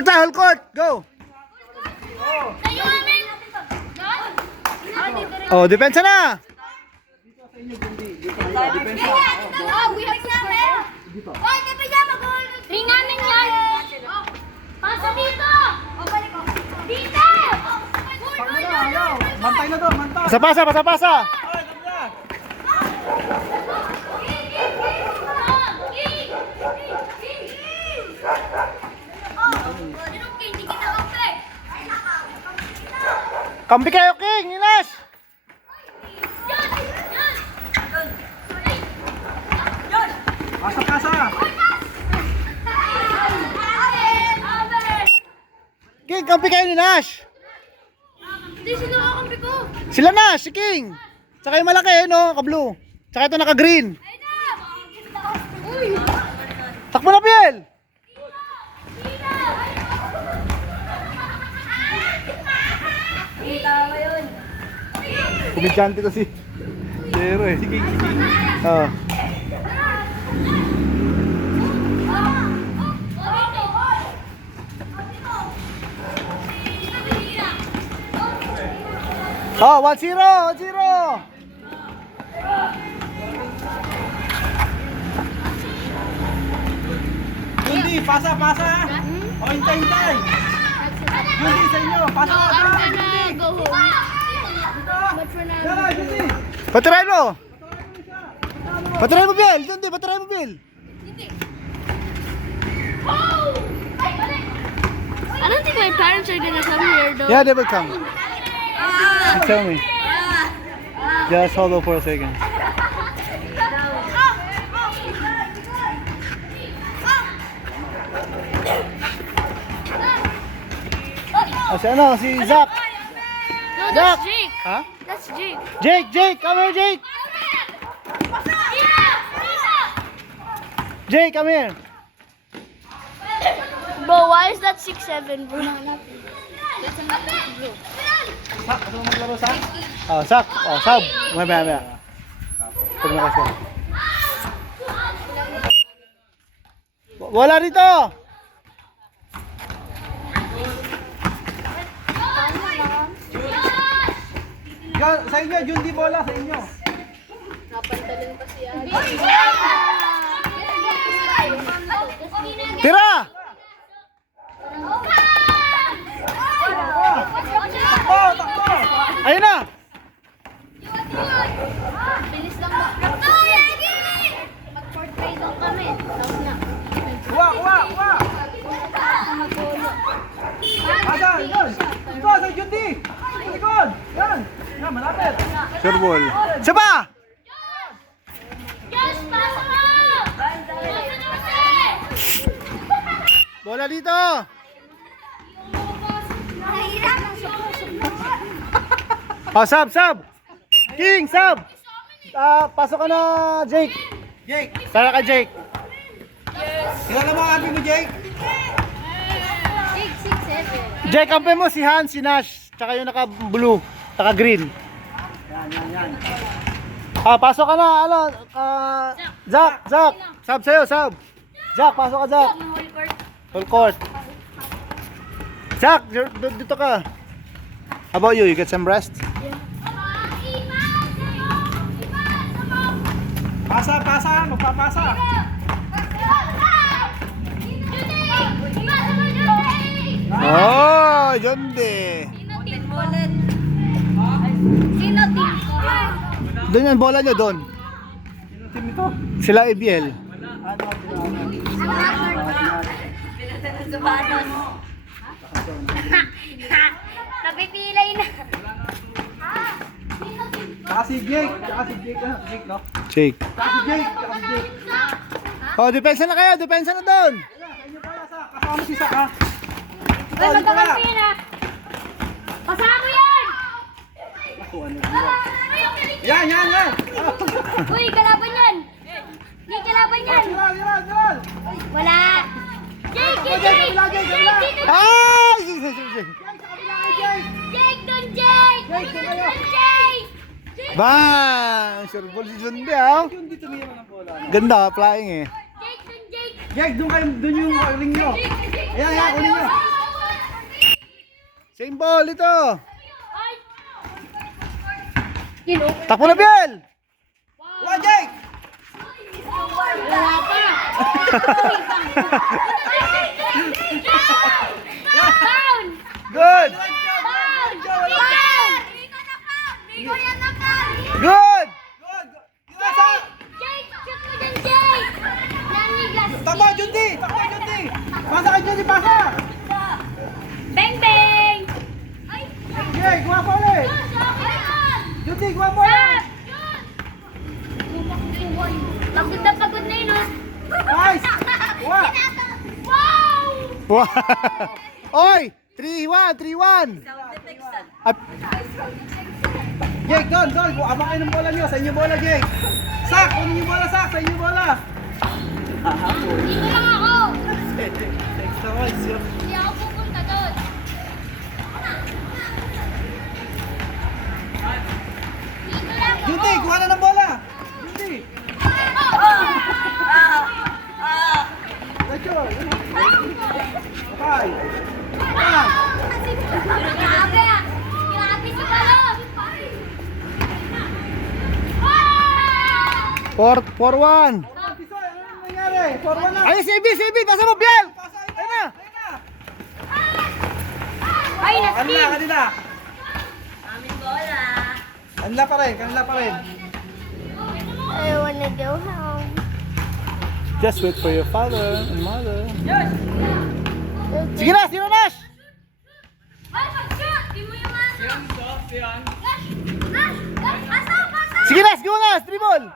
court na, whole court. Go. Oh, depensa na. Ring namin yan. Pasa dito. Dito. Mantay na doon, mantay. Pasa-pasa, pasa-pasa. Kampi kayo, King. Ninas. Pasa-pasa. King, kampi kayo ni Nash. Hindi, sino kakampi ko? Sila Nash, si King. Tsaka yung malaki, no? Ka-blue. Tsaka ito naka-green. Uy! Takbo na, Piel. Kumidyante to si Zero eh. Sige, sige. Oo. Oh, 1-0, 1-0. Hindi, pasa, pasa. O, hintay, hintay. Hindi sa inyo, pasa, pasa. I'm gonna go home. But for now, Tara, hindi. Patirahin mo. Patirahin mo, Biel. Hindi, patirahin mo, Biel. I don't think my parents are gonna come here though. Yeah, they will come. Tell me. Just hold on for a second. Oh, si ano? Si Zach. No, Zach. that's Jake. Ha? That's Jake. Jake, come here, Jake. Jake, come here. Bro, why is that 6'7", bro? Sa, ano maglaro sa? Oh, Zach. Oh, Sab. Maya. Pag nakasya. Wala dito. Sa inyo, Jundi bola, sa inyo. Tira. Takbo, takbo. Ayun na. Bilis lang mag-portray daw kami. Tapos na. Kuha, kuha, kuha. Pasa, yun. Ito, sa Jundi. Sa likod. Yan. Yan, malapit. Sure ball. Isa pa. Yes, pasa mo! Bola dito. Oh, Sab. King, Sab. Pasok ka na, Jake. Jake, Tara ka, Jake. kilala mo ang ating mo, Jake? Big 6'7". Jake, kampe mo si Han, si Nash. Tsaka yung naka-blue, naka-green. Yan. Pasok ka na, Zach. Sab sa'yo, Sab. Zach, pasok ka, Zach. Full court. Zach, dito ka. How about you? You get some rest? Pasa, pasa. Magpapasa. Oh, yun de. Sino team ko? Doon yan, bola nyo doon. Sino team ito? Sila ABL. Napipilay na. Tsaka si Jake. Jake, no? Jake. Tsaka si Jake. Oh, depensa na kayo, depensa na doon. Sa inyo pala, sa. Kasama si Sak, ha? Ay, magkakampi na. Kasama yan! Yan. Uy, kalaban yan! Hindi kalaban yan! Yan. Wala! Jake! Kabila, Jake, kabila. Jake! Ay! Jake! Doon, Jake! Doon, Jake! Bang! Sure ball si Jundi, ah. Yung dito may ng bola. Ganda, flying eh. Jake! Doon, Jake! Jake, doon yung ring nyo. Ayan, kunin nyo. Same ball ito. Kino? Takbo na, Biel. Wala, Jake! Wala pa. Down! Good. Down! Down! Good. Good! Pasa! Jake, shoot mo dyan, Jake! Nanigas. Takbo, Jundi! Takbo, Jundi! Pasa kay Jundi, pasa! Bang, bang! Ay! Jake, guwa pa ulit! Jundi, guwa pa ulit! Pagod na pagod na yun, oh. Nice! Guwa! Wow! Wow. Oy, 3-1, 3-1. At Jake, doon! Abang kayo ng bola nyo. Sa inyo bola, Jake! Sak! Kunin yung bola, Sak! Sa inyo bola! Dito lang ako. Extra points yun. Hindi ako pupunta doon. Dito lang ako. Jundi, kuha na ng bola! Jundi! Let's go! Okay! Grabe ah. Grabe si Palo. 4-1. Pisoy, ano nangyari? 4-1 na! Ay, CB, pasa mo, Biel. Pasa, Ayun na. Ayun na! Ay, Kanila, naskin. kanila! Kanila pa rin! I wanna go home. Just wait for your father and mother. Sige na, sino Nash? Ay, pag-shoot! Di mo yung Nash! Pasok! Sige Nash, go Nash, dribble.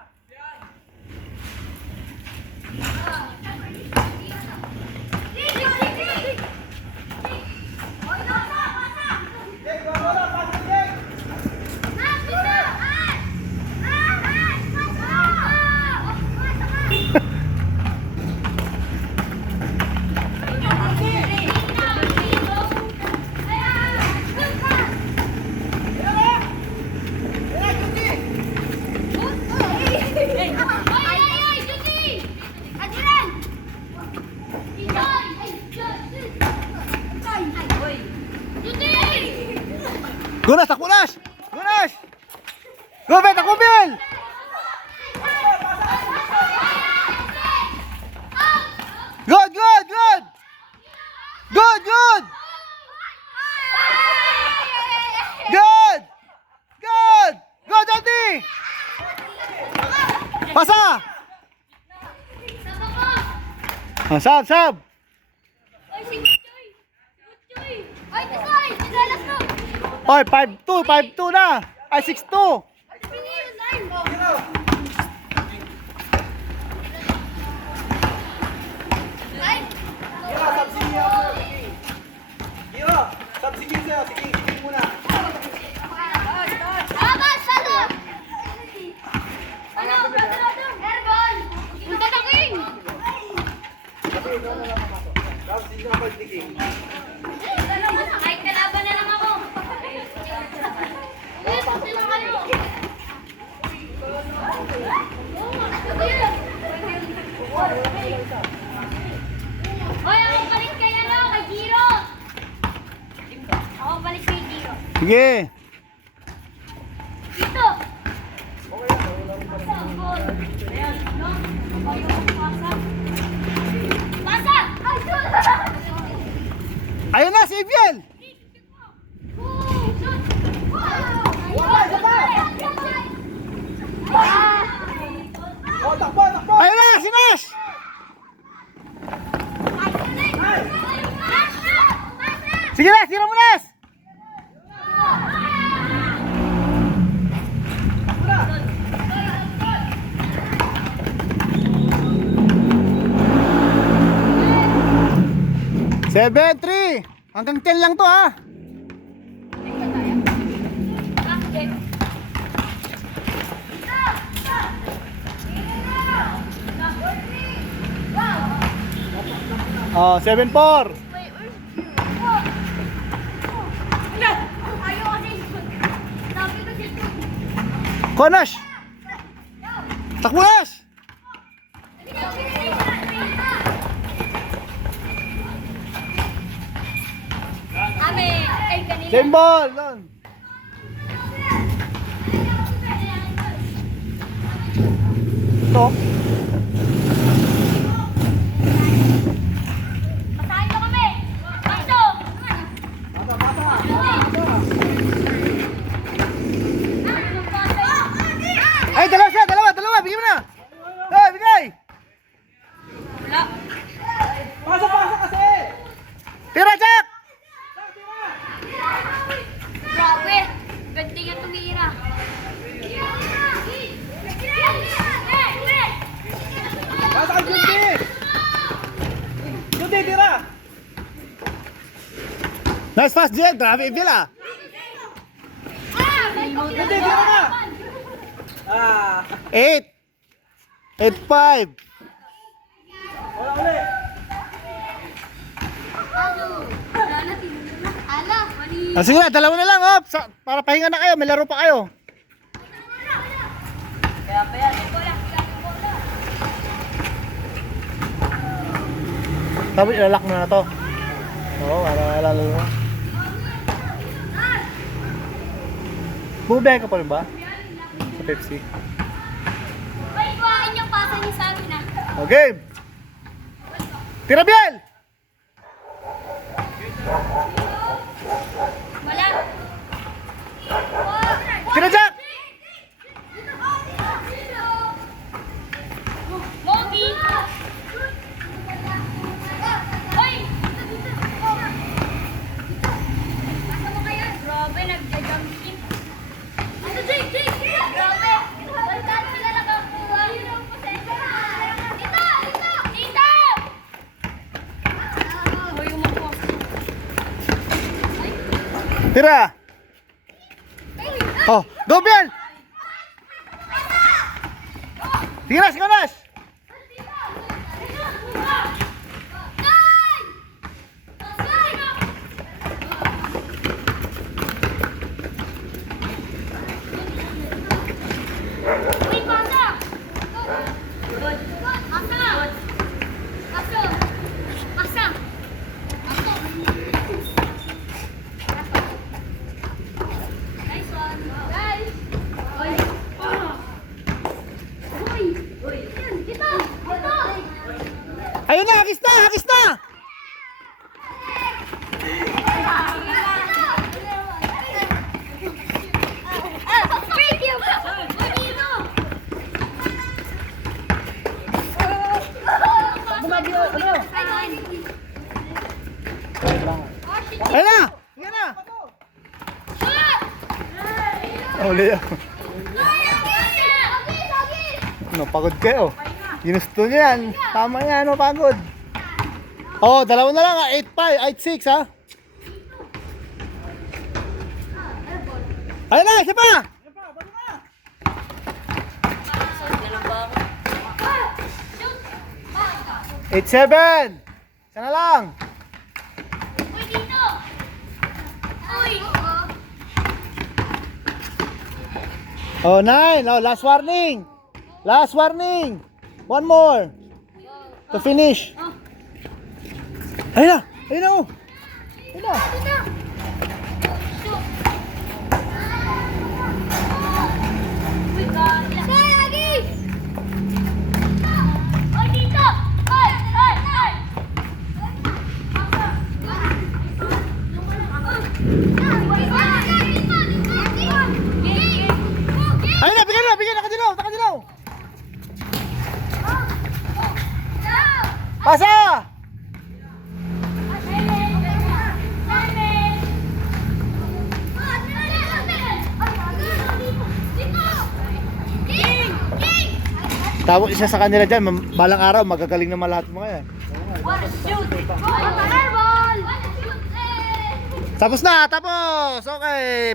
Go Nash, takbo Nash. Go Nash. Go Bet, takbo Biel. Good. Go Jody. Pasa. Sab. Oy, 5-2 na. Ay, 6-2. Giro, subsige sa'yo. Sige muna. Subsige na pag-tiging. Kahit kalaban na lang ako. Uy, pati lang kayo. Hoy, ako balik kay kay Giro. Ako balik kay Giro. Sige. Dito. Pasa! Ay, shoot! Ayun na, si Biel. Oh, takbo! Ayun na, si Nash. Sige na, sino mo Nash? Seven, 3. Hanggang 10 lang to ha. Oh, 7-4. Konash. Takbo Nash. kami. Ay, kanina. Same ball. Doon. Ito. Pasahin mo kami. Paso. Ay, dalawa siya. Dalawa. Bigyan mo na. Hey, bigay. Wala. Pasok kasi! Tira, Jack. Grabe. Ganda yung tumira. Pasa kay Judy! Judy, tira! Nice pass, Jen. Grabe, Evil ah. Judy, tira na! Ah, 8. 8-5. wala ulit! Ala, mali. Sige na, dalawa na lang, oh. Para pahinga na kayo, may laro pa kayo. Tapos ilalak mo na to. Oo, para lalo. Bumibiyahe ka pa rin ba? Sa Pepsi. Ay, kuhain yung pasa niyo sa amin, ah. Okay. Tira, Biel! Wala. Tira, Jack! Mogi! Hoy! Basta mo kayo? Grabe, nagja-jump skip. Ano, Jake? Grabe! Balitaan sila nakakuha. Dito! Hoy, umupo. Tira! Oh, go, Biel! Tira, si Konas! Ayun na, hakis na, hakis na! Ayun na! Yan na! Uli yan. Ano, pagod kayo. Ginusto niyo yan. Tama yan, ano, pagod. Oh, dalawa na lang, 8-5, 8-6, ha? Ayun na, isa pa! 8-7! Isa na lang! Uy, dito! Uy! Oh, 9. Oh, last warning. Last warning. One more. To finish. Ayun na. Ayun na, oh. Ayun na. Dito! Uy, ganda. Say, lagi! Uy, dito! Uy! Uy! Uy! Ayun na, bigyan na, bigyan na. Nakadilaw, nakadilaw. Pasa! Tapos isa sa kanila dyan, balang araw, magagaling naman lahat mga yan. Tapos na, tapos! Okay.